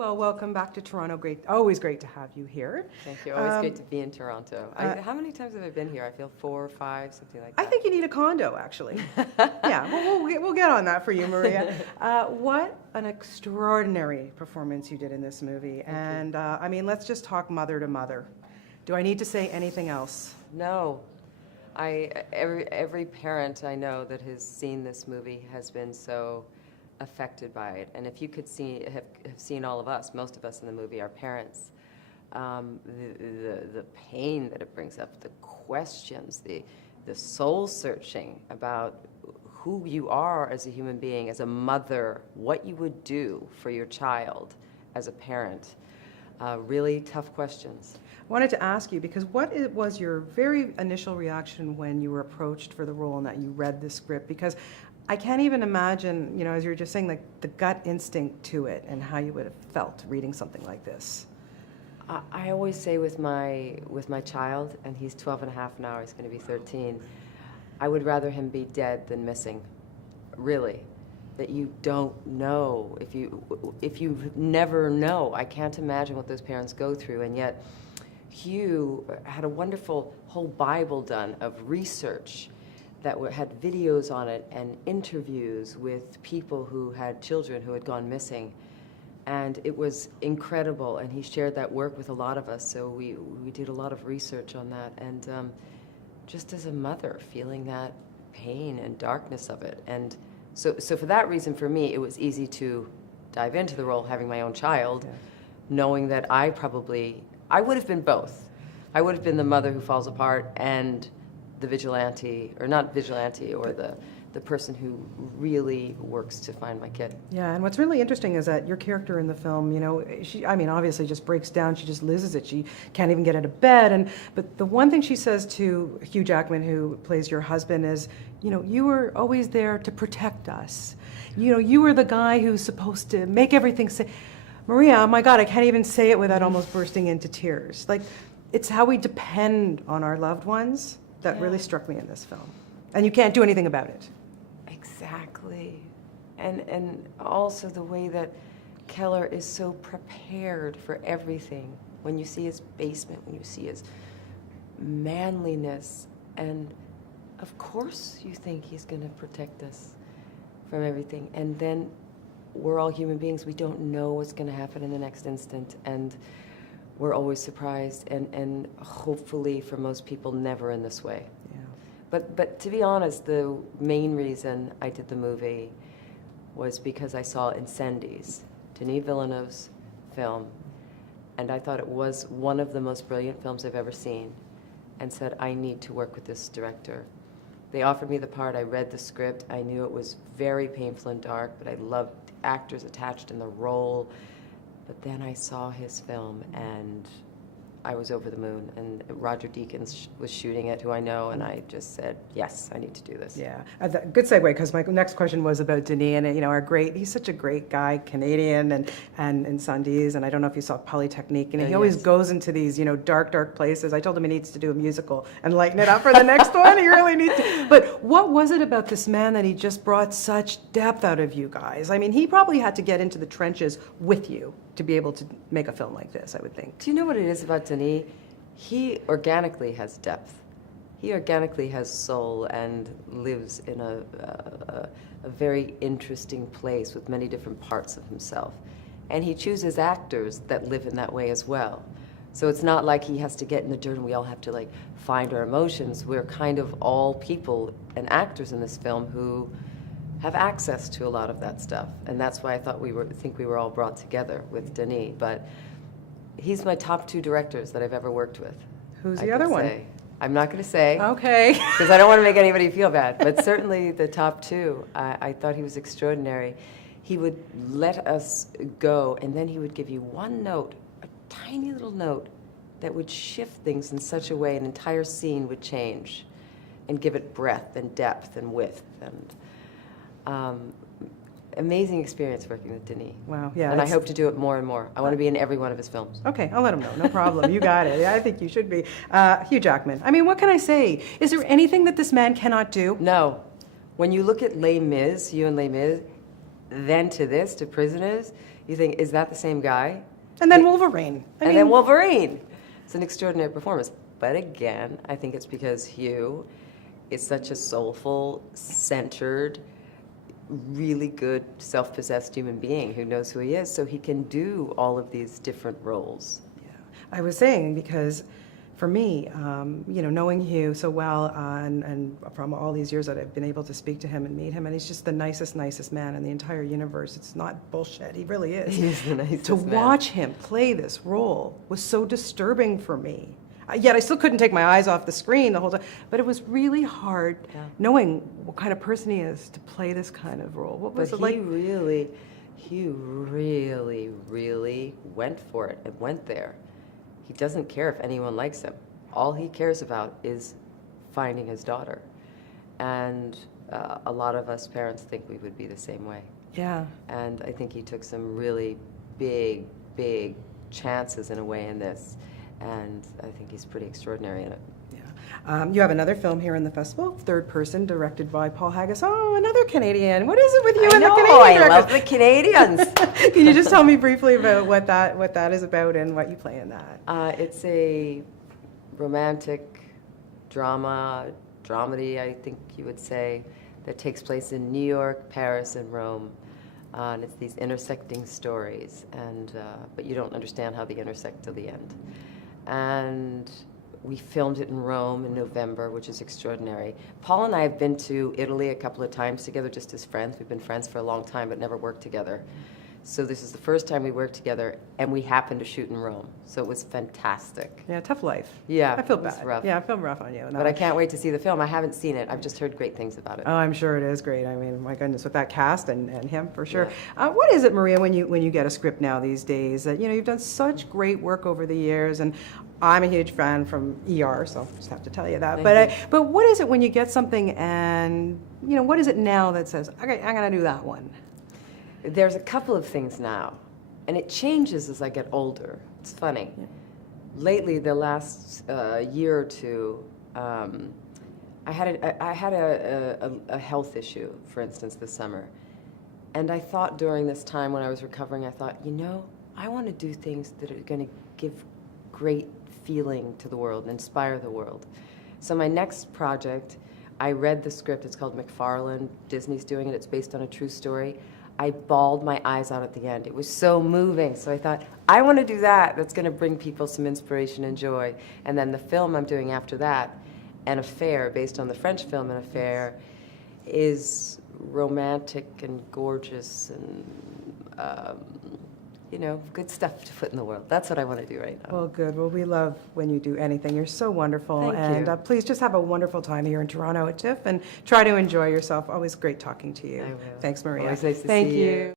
Well, welcome back to Toronto. Always great to have you here. Thank you. Always great to be in Toronto. How many times have I been here? I feel 4 or 5, something like that. I think you need a condo, actually. Yeah, we'll get on that for you, Maria. What an extraordinary performance you did in this movie. And I mean, let's just talk mother to mother. Do I need to say anything else? No. Every parent I know that has seen this movie has been so affected by it. And if you could have seen all of us, most of us in the movie are parents, the pain that it brings up, the questions, the soul searching about who you are as a human being, as a mother, what you would do for your child as a parent. Really tough questions. I wanted to ask you, because what was your very initial reaction when you were approached for the role and that you read the script? Because I can't even imagine, you know, as you were just saying, like the gut instinct to it and how you would have felt reading something like this. I always say with my child, and he's 12 and a half now, he's going to be 13, I would rather him be dead than missing, really. That you don't know, if you never know. I can't imagine what those parents go through, and yet Hugh had a wonderful whole Bible done of research that had videos on it and interviews with people who had children who had gone missing. And it was incredible, and he shared that work with a lot of us, so we did a lot of research on that. And just as a mother, feeling that pain and darkness of it. And so for that reason, for me, it was easy to dive into the role, having my own child, knowing that I would have been both. I would have been the mother who falls apart and the vigilante, or not vigilante, or the person who really works to find my kid. Yeah, and what's really interesting is that your character in the film, you know, I mean, obviously just breaks down, she just loses it, she can't even get out of bed, but the one thing she says to Hugh Jackman, who plays your husband, is, you know, you were always there to protect us. You know, you were the guy who's supposed to make everything safe. Maria, oh my God, I can't even say it without almost bursting into tears. Like, it's how we depend on our loved ones that really struck me in this film. And you can't do anything about it. Exactly. And also the way that Keller is so prepared for everything. When you see his basement, when you see his manliness, and of course you think he's going to protect us from everything. And then we're all human beings. We don't know what's going to happen in the next instant. And we're always surprised, and hopefully for most people, never in this way. Yeah. But to be honest, the main reason I did the movie was because I saw Incendies, Denis Villeneuve's film, and I thought it was one of the most brilliant films I've ever seen, and said, I need to work with this director. They offered me the part, I read the script, I knew it was very painful and dark, but I loved actors attached in the role. But then I saw his film, and I was over the moon. And Roger Deakins was shooting it, who I know, and I just said, yes, I need to do this. Yeah, good segue, because my next question was about Denis, and you know, he's such a great guy, Canadian, and Incendies, and I don't know if you saw Polytechnique, and he always goes into these, you know, dark places. I told him he needs to do a musical and lighten it up for the next one. He really needs to. But what was it about this man that he just brought such depth out of you guys? I mean, he probably had to get into the trenches with you to be able to make a film like this, I would think. Do you know what it is about Denis? He organically has depth. He organically has soul and lives in a very interesting place with many different parts of himself. And he chooses actors that live in that way as well. So it's not like he has to get in the dirt and we all have to like find our emotions. We're kind of all people and actors in this film who have access to a lot of that stuff, and that's why I thought we were all brought together with Denis. But he's my top 2 directors that I've ever worked with. Who's the other one? I'm not going to say. Okay. Because I don't want to make anybody feel bad. But certainly the top 2, I thought he was extraordinary. He would let us go, and then he would give you one note, a tiny little note, that would shift things in such a way an entire scene would change, and give it breadth and depth and width. And amazing experience working with Denis. Wow, yeah. And I hope to do it more and more. I want to be in every one of his films. Okay, I'll let him know. No problem. You got it. Yeah, I think you should be. Hugh Jackman. I mean, what can I say? Is there anything that this man cannot do? No. When you look at Les Mis, you and Les Mis, then to this, to Prisoners, You think, is that the same guy? And then Wolverine. And then Wolverine. It's an extraordinary performance. But again, I think it's because Hugh is such a soulful, centered, really good, self-possessed human being who knows who he is, so he can do all of these different roles. Yeah. I was saying because for me, knowing Hugh so well, and from all these years that I've been able to speak to him and meet him, and he's just the nicest man in the entire universe. It's not bullshit. He really is. He's the nicest To man. watch him play this role was so disturbing for me. Yet I still couldn't take my eyes off the screen the whole time. But it was really hard knowing what kind of person he is to play this kind of role. What was it like? He really went for it and went there. He doesn't care if anyone likes him. All he cares about is finding his daughter. And a lot of us parents think we would be the same way. Yeah. And I think he took some really big chances in a way in this. And I think he's pretty extraordinary in it. Yeah. You have another film here in the festival, Third Person, directed by Paul Haggis. Oh, another Canadian. What is it with you and the Canadian I directors? love the Canadians. Can you just tell me briefly about what that is about and what you play in that? It's a romantic dramedy, I think you would say, that takes place in New York, Paris, and Rome. And it's these intersecting stories, and but you don't understand how they intersect till the end. And we filmed it in Rome in November, which is extraordinary. Paul and I have been to Italy a couple of times together just as friends. We've been friends for a long time but never worked together. So this is the first time we worked together, and we happened to shoot in Rome. So it was fantastic. Yeah, tough life. Yeah, I feel it was bad. rough. Yeah, I feel rough on you. No. But I can't wait to see the film. I haven't seen it. I've just heard great things about it. Oh, I'm sure it is great. I mean, my goodness, with that cast and him for sure. Yeah. What is it, Maria, when you get a script now these days? That you've done such great work over the years, and I'm a huge fan from ER, so I just have to tell you that. Thank you. But what is it when you get something and what is it now that says, okay, I'm gonna do that one? There's a couple of things now, and it changes as I get older. It's funny. Yeah. Lately, the last year or two, I had a health issue, for instance, this summer. And I thought during this time when I was recovering, I thought, I want to do things that are going to give great feeling to the world, inspire the world. So my next project, I read the script. It's called McFarlane. Disney's doing it. It's based on a true story. I bawled my eyes out at the end. It was so moving. So I thought, I want to do that. That's going to bring people some inspiration and joy. And then the film I'm doing after that, An Affair, based on the French film An Affair, is romantic and gorgeous and, good stuff to put in the world. That's what I want to do right now. Well, good. Well, we love when you do anything. You're so wonderful. Thank you. And please just have a wonderful time here in Toronto at TIFF and try to enjoy yourself. Always great talking to you. I will. Thanks, Maria. Always nice to Thank see you.